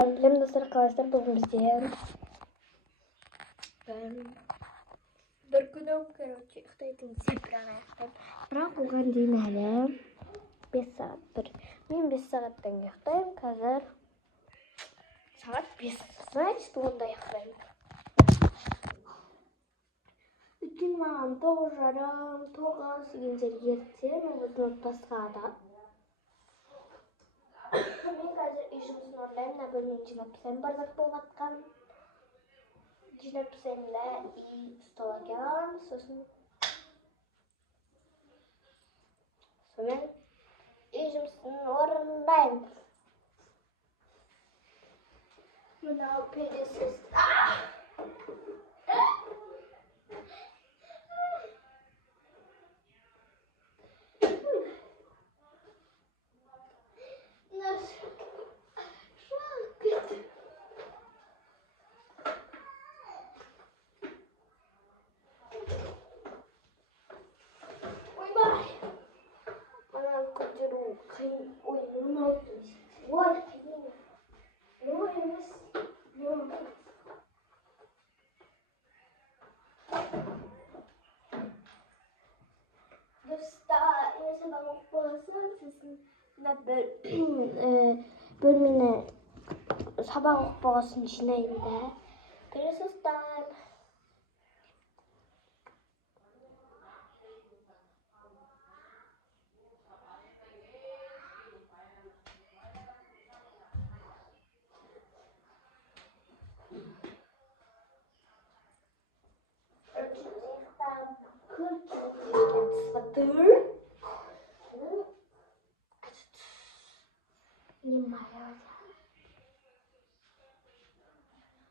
Білем достар, қалайсыздар? Бүгін бізде бір күні ұйықтайтын сепіран аяқтаймын. Бірақ оған дейін әлі 5 сағат бір. Мен 5 сағаттан ұйықтаймын, қазір сағат 5. Значит, онда ұйықтаймын. Өйткені маған 9:30, 9 дегендер ерте, мен өзім отбасыға да. Мен қазір үй жұмысын орындаймын, мына бөлмені жинап тастаймын, бардак болып жатқан. Жинап тастаймын да и стол әкелемін, сонымен үй жұмысын орындаймын. Мынау пересіз. Бөлмені сабақ оқып болғасын жинаймын да. Пересостан.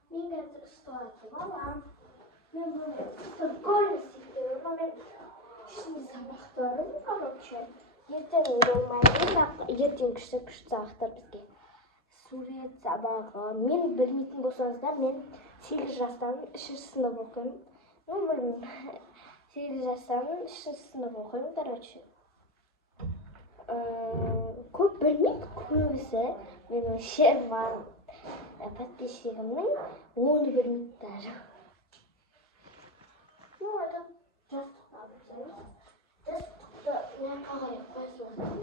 Мен қазір стол әкеліп аламын. Мен бұны прикольно істеймін, но мен ішінде сабақтарым, короче. Ертең болмайды, бірақ ертең күшті сабақтар бізге. Сурет сабағы. Мен білмейтін болсаңыздар, мен 8 жастамын, 3-ші сынып оқимын. Ну, білмеймін. 8 жастамын, 3-ші сынып оқимын, короче. Көп білмейді, көбісі. Менің шерман подписчигімнің 10-ы білмейді даже. Ну, это жастықта білсеңіз. Жастықты мен қағайып қойсыласам.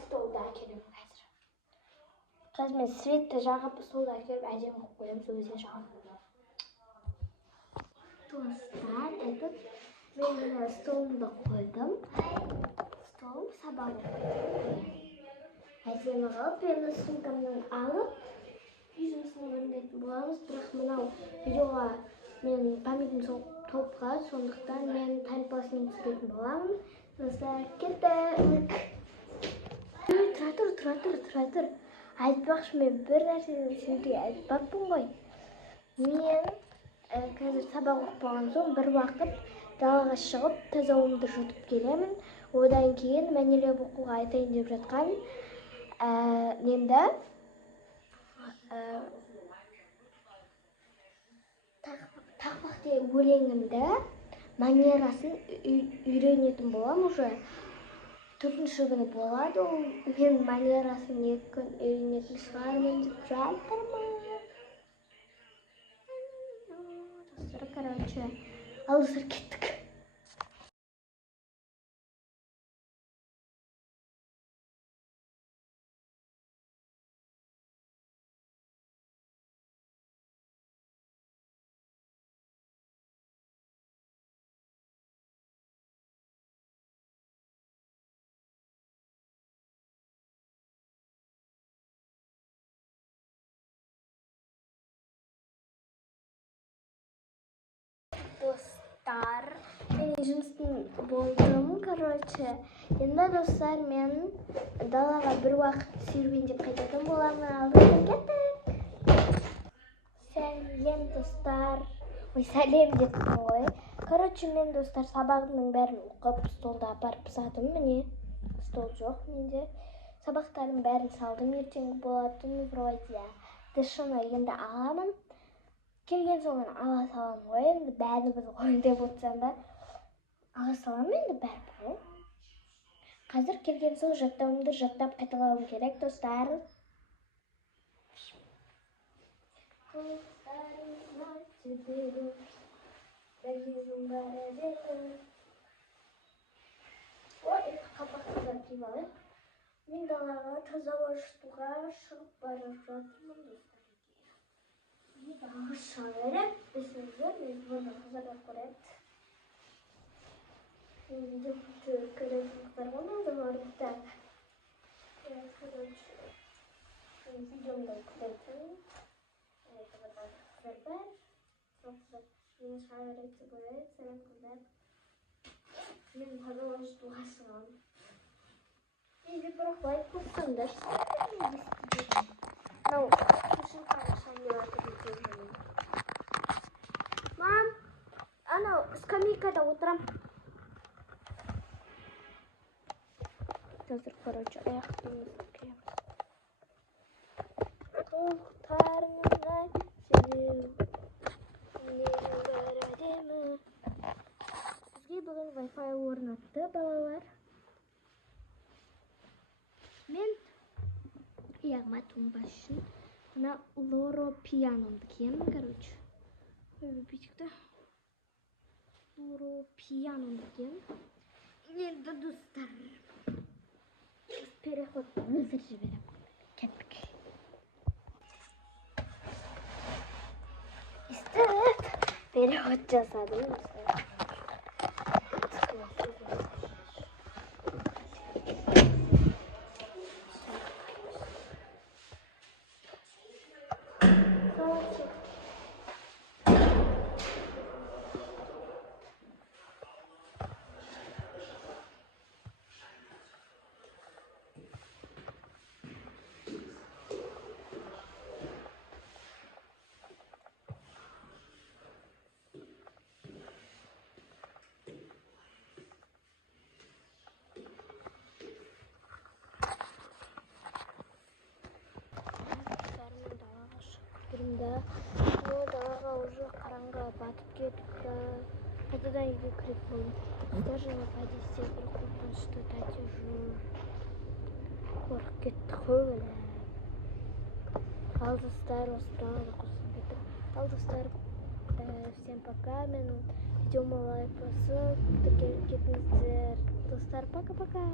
Столда әкелем қазір. Қазір мен светті жағып, столда әкеліп, әдем қойып қоям, сол кезде жағып. Достар, этот мен мына столымды қойдым. Столым сабақ оқиды. Әдемі қылып, енді сумкамнан алып, үй жұмысын орындайтын боламыз. Бірақ мынау видеоға мен памятым толып қалады, сондықтан мен таймпасын түсіретін боламын. Достар, кеттік. Тұра тұр. Айтпақшы, мен бір нәрсені сізге айтпақпын ғой. Мен қазір сабақ оқып болған соң бір уақыт далаға шығып, таза ауамды жұтып келемін. Одан кейін мәнерлеп оқуға айтайын деп жатқан немді тақпақ деген өлеңімді манерасын үйренетін болам уже. 4-ші күні болады ол. Мен манерасын 2 күн үйренетін шығармын деп жатырмын. Достар, короче, ал достар, кеттік. Достар, мен жұмыстың болдым, короче. Енді достар, мен далаға бір уақыт серуендеп қайтатын боламын. Ал достар, кеттік. Сәлем достар. Ой, сәлем дедім ғой. Короче, мен достар сабағымның бәрін оқып, столда апарып тастадым. Міне, стол жоқ менде. Сабақтардың бәрін салдым, ертеңгі болатын. Вроде дышыны енді аламын. Келген соң ала салам ғой, енді бәрі біз ғой деп отырсам да. Ала салам енді бәрі ғой. Қазір келген соң жаттауымды жаттап қайталауым керек, достар. Ой, қабақтан киіп алайын. Мен далаға таза ауа жұтуға шығып бара жатырмын достар. И далаға шыға берем. Білесіңіздер, мен бұны қызарға көреді. Мен видеоны көретін қыздар ғана так. Короче, мен видеомда көретін. Это вот қыздар бар. Сол қыздар мені шыға береді деп ойлайды. Сәлем қыздар. Мен таза ауа жұтуға шығамын. Или бірақ лайк қойсаңдар. Мынау үшін қарашан деп атып өтемін. Мам, анау скамейкада отырам. Қазір, короче, аяқтымызды киеміз. Тоқтарыңыздай себебі менің бір әдемі. Бізге бүгін Wi-Fi орнатты, балалар. Мен аяғыма тумба үшін мына Loro Piano'мды киемін, короче. Бүйтікті. Loro Piano'мды киемін. Енді достар. Переход өзір жіберем. Кеттік. Істеп переход жасадым. Далаға уже қараңғы батып кетіпті. Қайтадан үйге кіріп болдым. Даже не подесте бір қорқынышты тәте жүр. Қорқып кетті қой бәле. Ал достар, осыдан да қосып кетіп. Ал достар, всем пока. Менің видеома лайк басып, кетіңіздер. Достар, пока-пока.